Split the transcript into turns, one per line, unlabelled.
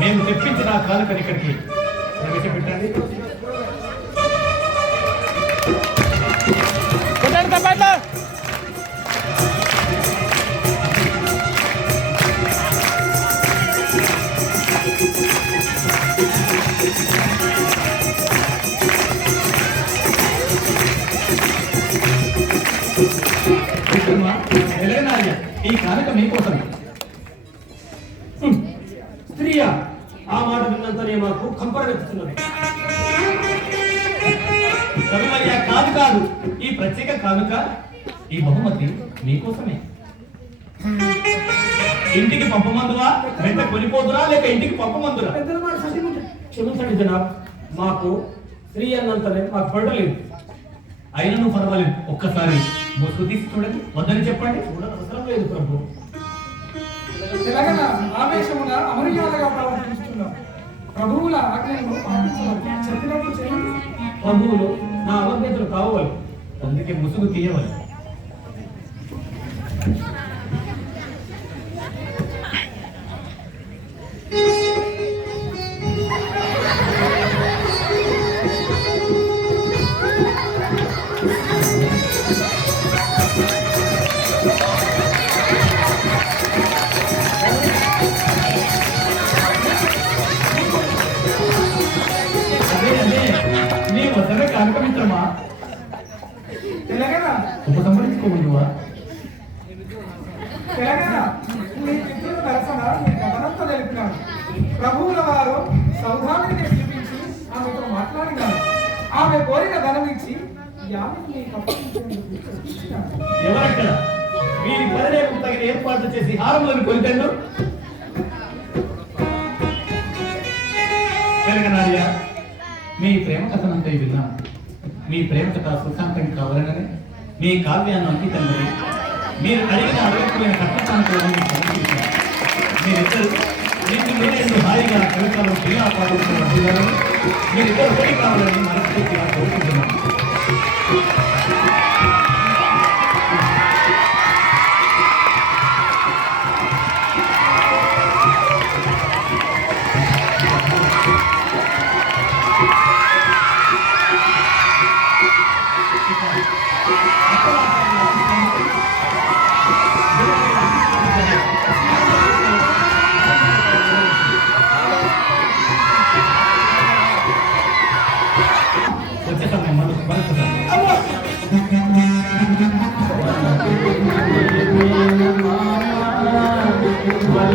మేము తెప్పించిన ఆ కానుకని ఇక్కడికి ప్రవేశపెట్టండి
కొట్టండి తప్పట్లు
విక్రమ, ఎలగనార్య, ఈ కానుక మీకోసమే
హ్మ్. స్త్రీయా ఆ మాట విన్నంతనే మాకు కంపరగెత్తుతున్నది.
కాదు కాదు ఈ ప్రత్యేక కానుక ఈ బహుమతి మీకోసమే ఇంటికి పంపమందువా వెంట కొనిపోదురా లేక ఇంటికి పంపమందురా
క్షమించండి జనాబ్ మాకు స్త్రీ అన్నంతనే మాకు పడలేదు
అయినను పర్వాలేదు ఒక్కసారి ముసుగు తీసి చూడండి వద్దని చెప్పండి.
చూడ అవసరం లేదు ప్రభు.
ప్రభువుల ఆజ్ఞలను పాటించాలి చెప్పినట్లు చేయండి.
ప్రభువులు నా అవజ్ఞతలు కావాలి
అందుకే ముసుగు తీయవాలి వద్దనే కానుక మిత్రమా?
తెలంగాణ.
ఉపసంహరించుకోముందువా
తెలంగాణ. మీ మిత్రుల తరఫున మీ తెలిపినాను. ప్రభువుల వారు సౌధామిని పిలిపించి ఆమెతో మాట్లాడినారు. ఆమె కోరిన ధనం ఇచ్చి
ఎవరక్కడ? వీరి పరిణయం తగిన ఏర్పాట్లు చేసి హారములను కొలిపెండు కథనంతా విన్నాం మీ ప్రేమ కథ సుఖాంతం కావాలనని మీ కావ్యాన్ని అంకితం మరి మీరు అడిగిన అడగకపోయిన కట్టకాంతులను మీకు సమర్పించారు మీరిద్దరు మీకు మీరెందు హాయిగా కవితలు క్రియా పాడుతున్న మహిళలను మీరిద్దరు ఒకటి కావాలని మనస్ఫూర్తిగా కోరుకుంటున్నాను